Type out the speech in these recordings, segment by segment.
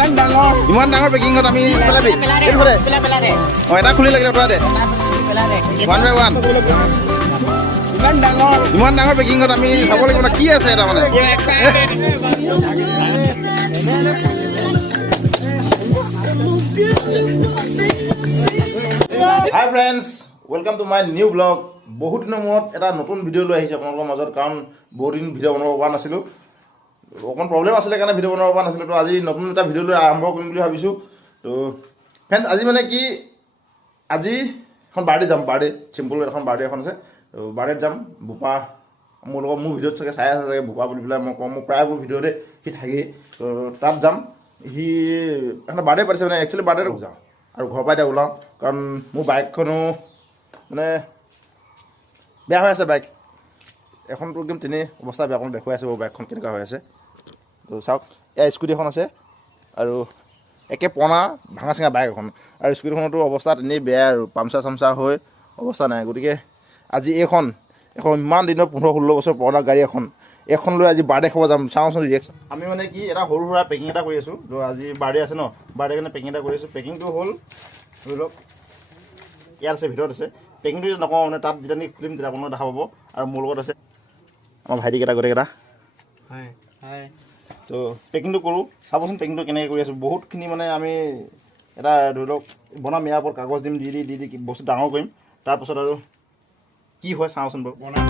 ইমান ডাঙৰ পেকিঙত আমি পেলাবি অঁ এটা খুলি লাগিলে তই দে ওৱান বাই ওৱান ইমান ডাঙৰ পেকিঙত আমি চাব লাগিব কি আছে এটা মানে হাই friends welcome to my new blog বহুত দিনৰ মূৰত এটা নতুন ভিডিঅ' লৈ আহিছোঁ আপোনালোকৰ মাজত কাৰণ বহুত দিন ভিডিঅ' বনাব পৰা নাছিলোঁ অকণ প্ৰব্লেম আছিলে কাৰণে ভিডিঅ' বনাব পৰা নাছিলোঁ তো আজি নতুন এটা ভিডিঅ' লৈ আৰম্ভ কৰিম বুলি ভাবিছোঁ তো ফ্ৰেণ্ডছ আজি মানে কি আজি এখন বাৰ্থডে যাম বাৰ্থডে চিম্পল এখন বাৰ্থডে এখন আছে তো বাৰ্থডেত যাম বোপা মোৰ লগত মোৰ ভিডিঅ'ত চাগে চাই আছে চাগে বোপা বুলি পেলাই মই কওঁ মোৰ প্ৰায়বোৰ ভিডিঅ'তে সি থাকেই তো তাত যাম সি এখন বাৰ্থডে পাতিছে মানে একচুৱেলি বাৰ্থডেত যাওঁ আৰু ঘৰৰ পৰা এতিয়া ওলাওঁ কাৰণ মোৰ বাইকখনো মানে বেয়া হৈ আছে বাইক এখনতো একদম তেনেই অৱস্থা বেয়া অকণ দেখুৱাই আছোঁ বাইকখন কেনেকুৱা হৈ আছে তো চাওক এয়া স্কুটি এখন আছে আৰু একে পুৰণা ভাঙা চিঙা বাইক এখন আৰু স্কুটিখনতো অৱস্থা তেনেই বেয়া আৰু পামচাৰ চামচাৰ হৈ অৱস্থা নাই গতিকে আজি এখন ইমান দিনৰ 15-16 বছৰ পুৰণা গাড়ী এখন লৈ আজি বাৰ্থডে খাব যাম চাওঁচোন ৰিয়েকশ্যন আমি মানে কি এটা সৰু সুৰা পেকিং এটা কৰি আছোঁ তো আজি বাৰ্থডে আছে ন বাৰ্থডে কাৰণে পেকিং এটা কৰি আছোঁ পেকিংটো হ'ল ধৰি লওক ইয়াত আছে ভিতৰত আছে পেকিংটো নকওঁ মানে তাত যেতিয়া নেকি খুলিম তেতিয়া আপোনালোকে দেখা পাব আৰু মোৰ লগত আছে আমাৰ ভাইটিকেইটা গোটেইকেইটা তো পেকিংটো কৰোঁ চাবচোন পেকিংটো কেনেকৈ কৰি আছোঁ বহুতখিনি মানে আমি এটা ধৰি লওক বনাম ইয়াৰ ওপৰত কাগজ দিম দি বস্তু ডাঙৰ কৰিম তাৰপাছত আৰু কি হয় চাওঁচোন বাৰু বনাই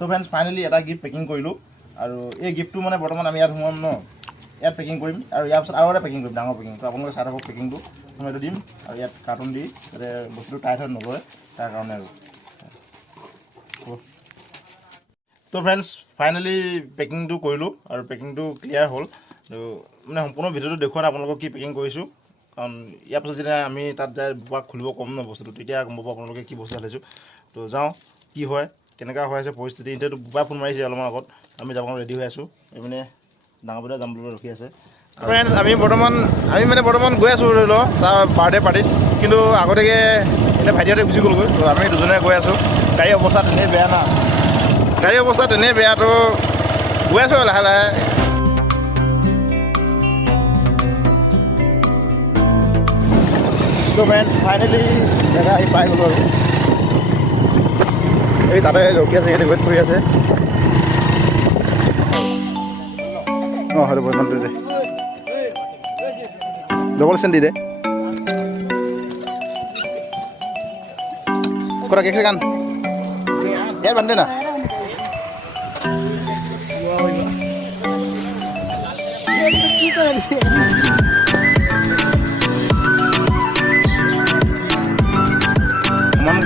তো ফ্ৰেণ্ডছ ফাইনেলি এটা গিফ্ট পেকিং কৰিলোঁ আৰু এই গিফ্টটো মানে বৰ্তমান আমি ইয়াত সোমাম ন ইয়াত পেকিং কৰিম আৰু ইয়াৰ পিছত আৰু এটা পেকিং কৰিম ডাঙৰ পেকিং তো আপোনালোকে চাই থাকক পেকিংটো সময়টো দিম আৰু ইয়াত কাৰ্টুন দি যাতে বস্তুটো টাইট হৈ নলয় তাৰ কাৰণে আৰু তো ফ্ৰেণ্ডছ ফাইনেলি পেকিংটো কৰিলোঁ আৰু পেকিংটো ক্লিয়াৰ হ'ল তো মানে সম্পূৰ্ণ ভিডিঅ'টো দেখুওৱা নাই আপোনালোকক কি পেকিং কৰিছোঁ কাৰণ ইয়াৰ পাছত যেতিয়া আমি তাত যাই বোপাক খুলিব ক'ম ন বস্তুটো তেতিয়া গম পাব আপোনালোকে কি বস্তু ঢালিছোঁ তো যাওঁ কি হয় কেনেকুৱা হৈ আছে পৰিস্থিতি এতিয়াতো বোপাই ফোন মাৰিছে অলপমান আগত আমি যাব ৰেডি হৈ আছোঁ এইপিনে ডাঙৰ বদাই যাম বুলি ৰখি আছে ফ্ৰেণ্ডছ আমি বৰ্তমান গৈ আছোঁ ধৰি লওক তাৰ বাৰ্থডে পাৰ্টিত কিন্তু আগতীয়াকৈ এতিয়া ভাইটিহঁতে গুচি গ'লগৈ তো আমি দুজনে গৈ আছোঁ গাড়ী অৱস্থা তেনেই বেয়া না গাড়ী অৱস্থা তেনেই বেয়া তো গৈ আছোঁ লাহে লাহে তো ফ্ৰেণ্ডছ ফাইনেলি জেগা আহি পাই গ'লোঁ আৰু এই তাতে ৰখি আছে সিহঁতে ৱেইট কৰি আছে অঁ হয় বৰ্তমানটো দে ডবল চেন দি দে কৰা কেক গান ইয়াৰ বান্ধে না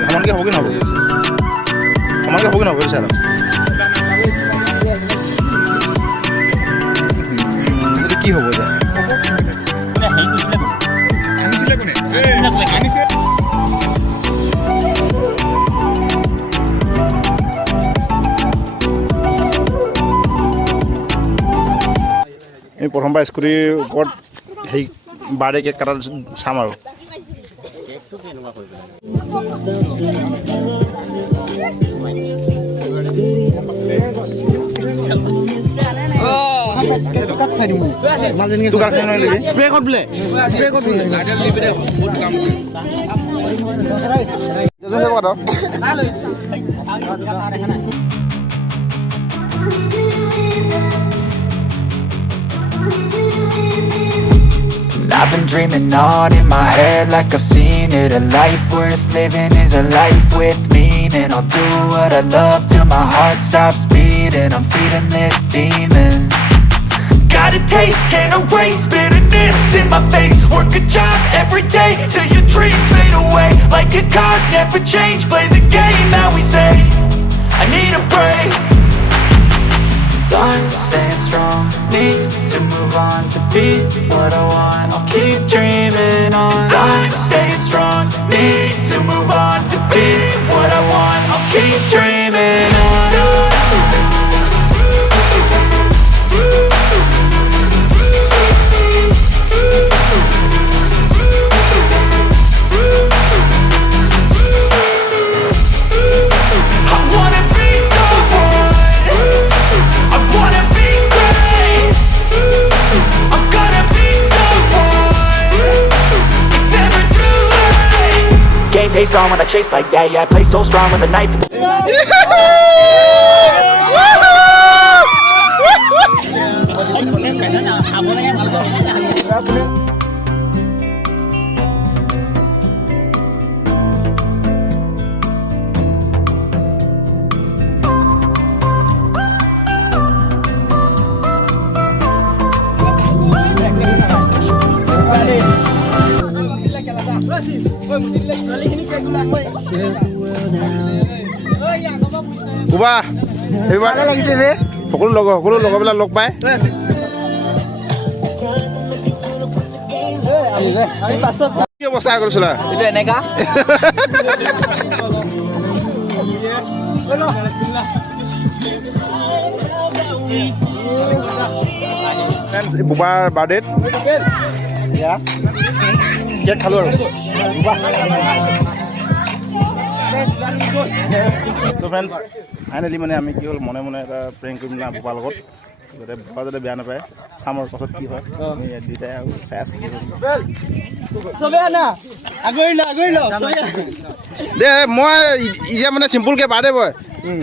সমানকৈ হ'ব কি নহ'ব সমানকৈ হ'ব কি নহ'ব চাৰ কি হ'ব যে আমি প্ৰথমবাৰ স্কুটিৰ ওপৰত সেই বাৰ্থডে কেক কাটা চাম আৰু I've been dreaming on in my head like I've seen it. A life worth living is a life with meaning. I'll do what I love till my heart stops beating. I'm feeding this demon. Got a taste, can't erase bitterness in my face. Work a job every day till your dreams fade away. Like a card, never change, play the game that we say. I need a break. Time staying strong, need to move on to be what I want. I'll keep dreaming on. I'm staying strong, need to move on to be what I want. I'll keep dreaming on. face on when I chase like that. Yeah, I play so strong with a knife. Bupa, এইবাৰ লাগিছে বে সকলো লগৰবিলাক লগ পায় কি অৱস্থা কৰিছিলা এইটো এনেকা বুপাৰ বাৰ্থডেত কেক খালো আৰু তো ফ্ৰেণ্ড ফাইনেলি মানে আমি কি হ'ল মনে মনে এটা প্ৰেংক কৰিম না বুপাৰ লগত যাতে বুপা যাতে বেয়া নাপায় চাম আৰু পাছত কি হয় আমি দুইটাই আৰু চাই আছোঁ দে মই এতিয়া মানে চিম্পুলকৈ বাৰ্থডে বয়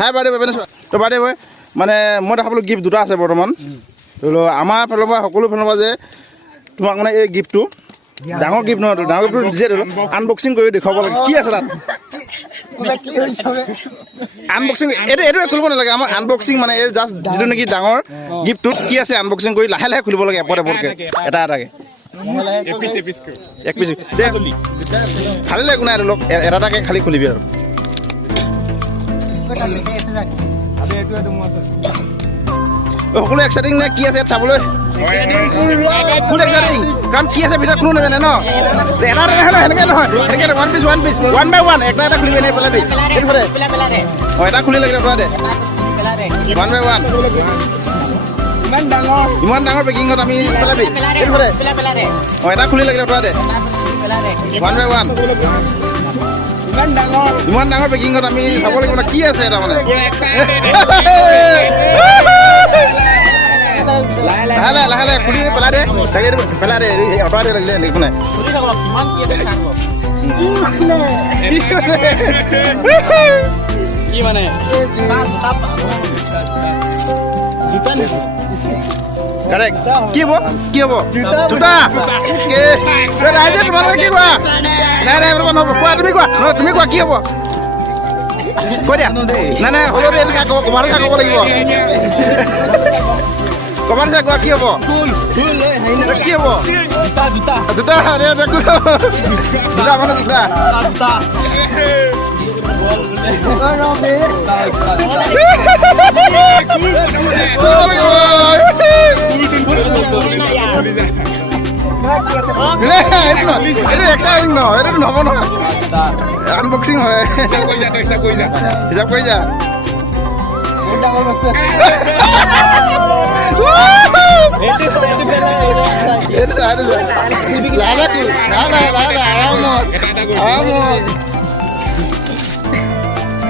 হাই বাৰ্থডে বয় তো বাৰ্থডে বয় মানে মই দেখাবলৈ গিফ্ট দুটা আছে বৰ্তমান ধৰি লওক আমাৰ ফালৰ পৰা সকলো ফালৰ পৰা যে তোমাক মানে এই গিফ্টটো ডাঙৰ গিফ্ট নহয় ডাঙৰ গিফ্টটো নিজে ধৰি লওক আনবক্সিং কৰি দেখুৱাব লাগে কি আছে তাত আনবক্সিং এইটোৱে খুলিব নালাগে আমাৰ আনবক্সিং মানে এই জাষ্ট যিটো নেকি ডাঙৰ গিফ্টটোত কি আছে আনবক্সিং কৰি লাহে লাহে খুলিব লাগে এপত এপতকৈ এটা এটাকৈ এক পিচ খালি একো নাই ধৰি লওক এটা এটাকৈ খালি খুলিবি আৰু সকলো এক্সাইটিং নে কি আছে ইয়াত চাবলৈ ফুল এক্সাইটিং কাৰণ কি আছে ভিতৰত কোনো নাজানে ন এটা সেনেকৈ নহয় সেনেকৈ one piece one buy one এটা এটা খুলিবি নাই পেলাবি এইফালে অঁ এটা খুলি লাগিলে তই দে ওৱান বাই ওৱান ইমান ডাঙৰ পেকিঙত আমি পেলাবি এইফালে অঁ এটা খুলি লাগিলে তই দে ওৱান বাই ওৱান ইমান ডাঙৰ পেকিঙত আমি চাব লাগিব কি আছে এটা মানে লাহে লাহে খুলি পেলাই দে তাকে পেলাই দে অঁতৰাই দে লাগিলে একো নাই কাৰেক্ট কি হ'ব জোতা ৰাইজে তোমালোকে কি কোৱা নাই নহ'ব কোৱা তুমি কোৱা কি হ'ব কৈ দিয়া নাই হ'লেও এনেকৈ কমাৰ ক'ব লাগিব কমান যে কোৱা কি হ'ব কি হ'ব জোতা জোতা মানে জোতা নহ'ব নহয় আনবক্সিং হয় হিচাপ কৰি যা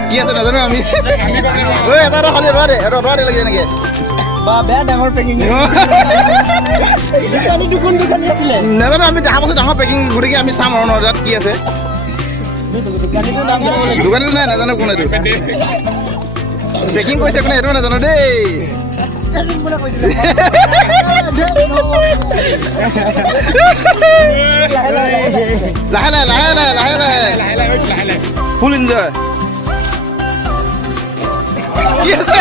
কি আছে নাজানো আমি এটা খালি ৰবা দে লাগি এনেকে বেয়া ডাঙৰ পেকিং নাজানো আমি দেখা পাইছোঁ ডাঙৰ পেকিং গতিকে আমি চাম আৰু তাত কি আছে দোকানীটো নাই নাজানো কোন এইটো পেকিং কৰিছে কোনে এইটো নাজানো দেই লাহে লাহে ফুল এনজয় কি আছে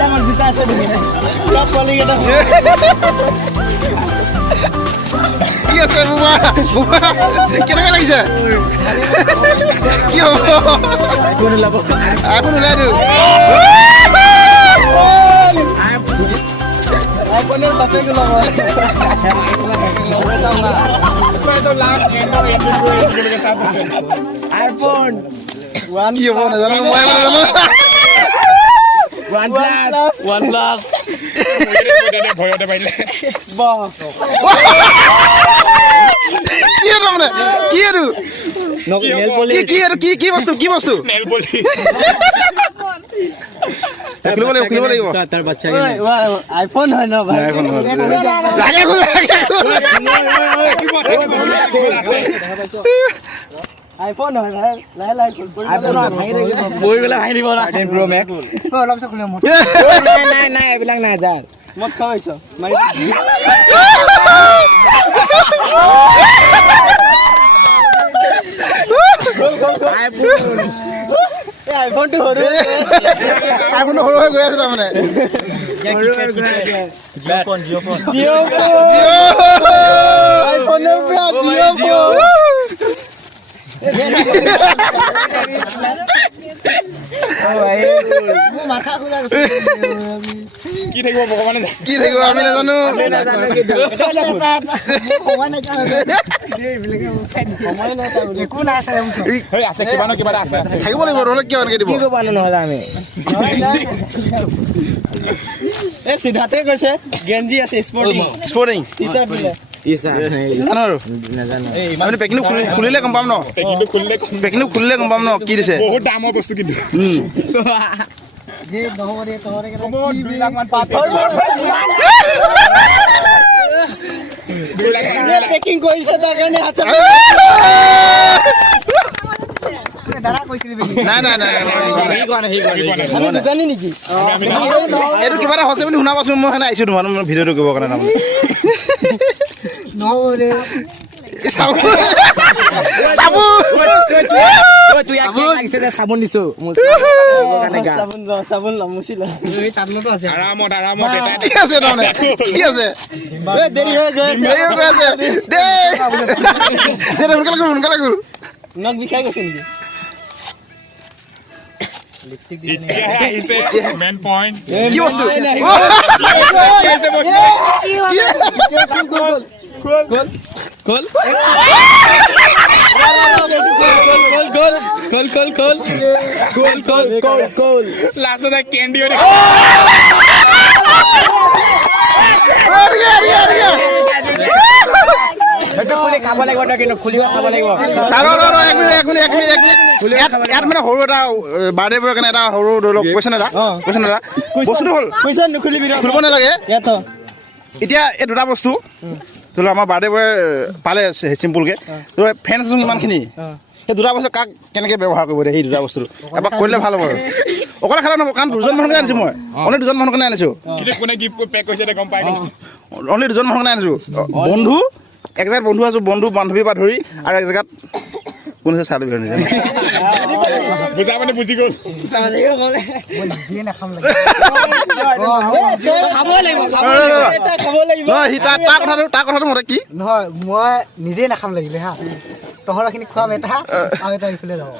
ডাঙৰ জোতা আছে কি আছে বুবা কেনেকৈ লাগিছে কি হ'ব আইফোন ওলাই দিওঁ আইফোন কি হ'ব নাজানো মই নাজানো One plus. ভয়তে পাইলে কি বস্তু খুলিব লাগিব তাৰ বাচ্চা আইফোন হয় ন ভাই আইফোন হয় ভাই লাহে লাহে আইফোন ভাঙি লাগিব বহি গলে ভাঙি দিব 13 Pro Max অলপ চা খুলে মত নাই এইবিলাক নাই যা মত খাইছো মাৰি আইফোন তো হৰু হৈ গৈ আছে মানে জিও ফোন আইফোন জিও মাথা খোলা কি থাকিব ভগৱানে কি থাকিব আমি নাজানো একো নাই আছে কিবা ন কিবা আছে থাকিব লাগিব নহ'লে কিয় এনেকৈ দিব কি পানো নহ'লে আমি এই সিদ্ধাৰ্থে কৈছে গেঞ্জি আছে স্পৰ্টিং টি-চাৰ্ট দিলে জানো আৰু আমি পেকিংটো খুলিলে গম পাম ন পেকিংটো খুলিলে গম পাম ন কি দিছে বহুত দামৰ বস্তু কিন্তু যে নহৰে তহৰে কেনে 2 লাখ মান পেকিং কৰিছে তাৰ কাৰণে হাত দাদা কৈছিল আমি দোকানী নেকি এইটো কিবা এটা হৈছে বুলি শুনা পাইছোঁ মই সেইকাৰণে আহিছোঁ তোমাৰ ভিডিঅ'টো কৰিবৰ কাৰণে তাৰমানে নহৰে চাবোন দিছো চাবোন মুচিল আৰামত কি আছে তাৰমানে কি আছে দেৰি হৈ গৈ আছে সোনকালে কৰো নখ বিষাই গৈছে নেকি মেন পইণ্ট কি বস্তু লাষ্টত কেন্ডি খাব লাগিব কিন্তু খুলিব খাব লাগিব ইয়াত মানে সৰু এটা বাৰ্থডে বয়ৰ কাৰণে এটা সৰু ধৰি লওক কুৱেশ্যন এটা বস্তুটো হ'ল কৈছা নুখুলিবি খুলিব নালাগে ইয়াত এতিয়া এই দুটা বস্তু ধৰি লওক আমাৰ বাৰ্থডে বয় পালে চিম্পুলকৈ ধৰি লওক ফেন আছে ইমানখিনি সেই দুটা বস্তু কাক কেনেকৈ ব্যৱহাৰ কৰিব দিয়ে সেই দুটা বস্তু এবাৰ কৰিলে ভাল হ'ব আৰু অকলে খালে নহ'ব কাৰণ দুজন মানুহকে আনিছোঁ মই অনলি দুজন মানুহৰ কাৰণে আনিছোঁ কোনে গিফ্ট পেক কৰিছে গম পাই অনলি দুজন মানুহৰ কাৰণে আনিছোঁ বন্ধু এক জেগাত বন্ধু আছোঁ বন্ধু বান্ধৱীৰ পৰা ধৰি আৰু এক জেগাত কোন আছে চাই ল'বি বুজা মানে বুজি গ'ল তাৰ কথাটো মতে কি নহয় মই নিজে নাখাম লাগিলে হা তহৰখিনি খুৱাম এটা আৰু এটা ইফালে যাব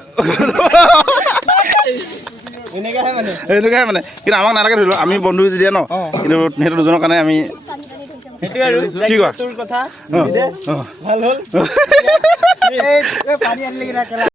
এনেকুৱাহে মানে কিন্তু আমাক নালাগে ধৰি লওক আমি বন্ধু যেতিয়া ন কিন্তু সিহঁতৰ দুজনৰ কাৰণে আমি কি কোৱা তোৰ কথা ভাল হ'ল পানী আনিলে